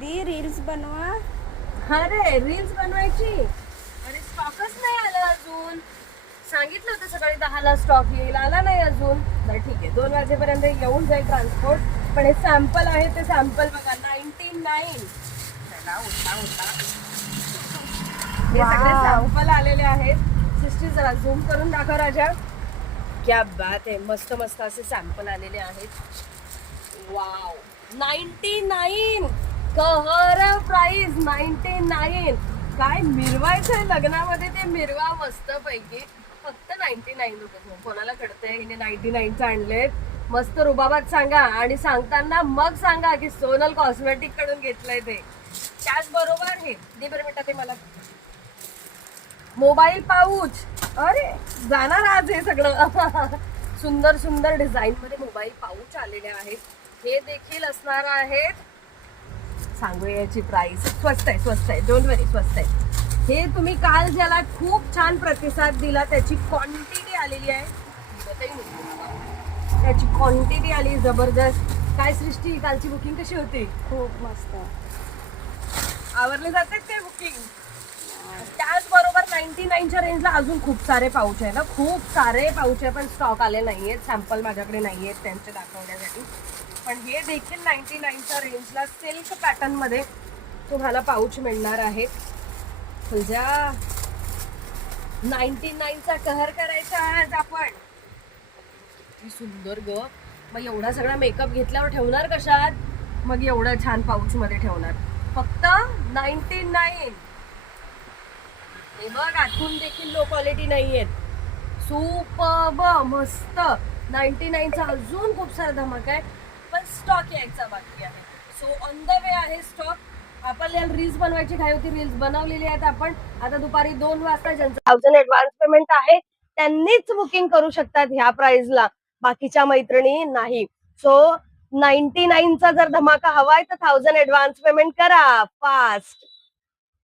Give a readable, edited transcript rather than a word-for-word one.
दी reels बनवा. अरे reels बनवायची. अरे स्टॉकच नाही आला अजून. सांगितलं होतं सकाळी 10ला स्टॉक येईल, आला नाही अजून. बरं ठीक आहे, 2 वाजेपर्यंत येऊन जाईल ट्रान्सपोर्ट. पण हे सॅम्पल आहे, ते सॅम्पल बघा 99. चला उठा उठा. हे सगळे सॅम्पल आलेले आहेत. सिस्टर जरा झूम करून दाखव राजा. क्या बात आहे, मस्त मस्त असे सॅम्पल आलेले आहेत. वाव, 99. कहर प्राइस 99. काय मिरवायचंय लग्नामध्ये ते मिरवा मस्त पैकी. फक्त 99 रुपये. कोणाला कळतंय हिने 99चं आणलेत. मस्त रुबाबात सांगा आणि सांगताना मग सांगा की सोनल कॉस्मेटिक कडून घेतलंय ते. त्याचबरोबर हे दे बरं बेटा ते मला. Mobile pouch. अरे जाणार आज हे सगळं. सुंदर सुंदर डिझाईन मध्ये मोबाईल पाऊच आलेले आहेत. हे देखील असणार आहेत. सांगूया याची प्राइस. स्वस्त आहे, स्वस्त आहे, डोंट वरी, स्वस्त आहे. हे तुम्ही काल ज्याला खूप छान प्रतिसाद दिला त्याची क्वांटिटी आलेली आहे. त्याची क्वांटिटी आली जबरदस्त. काय सृष्टी, कालची बुकिंग कशी होती? खूप मस्त. आवरले जाते ते बुकिंग. त्याचबरोबर 99च्या रेंजला अजून खूप सारे पाऊच आहे ना, खूप सारे पाऊच आहे, पण स्टॉक आले नाहीयेत. सॅम्पल माझ्याकडे नाहीयेत त्यांचे दाखवण्यासाठी. पण हे देखील 99च्या रेंजला सिल्क पॅटर्न मध्ये तुम्हाला पाऊच मिळणार आहेत. तुझ्या 99चा कहर करायचा आज आपण. किती सुंदर ग. मग एवढा सगळा मेकअप घेतल्यावर ठेवणार कशात? मग एवढं छान पाऊच मध्ये ठेवणार. फक्त 99. हे बघ, आतून देखील लो क्वालिटी नाहीयेत. सुपर्ब, मस्त. 99चा अजून खूप सारा धमाका आहे, पण स्टॉक यायचा बाकी आहे. सो ऑन द वे आहे स्टॉक. आपल्याला रील्स बनवायची घाई होती, रील्स बनवलेली आहेत आपण. आता दुपारी 2 वाजता ज्यांचं 1000 ऍडव्हान्स पेमेंट आहे त्यांनीच बुकिंग करू शकतात ह्या प्राइसला, बाकीच्या मैत्रिणी नाही. सो 99चा जर धमाका हवाय तर 1000 ऍडव्हान्स पेमेंट करा फास्ट.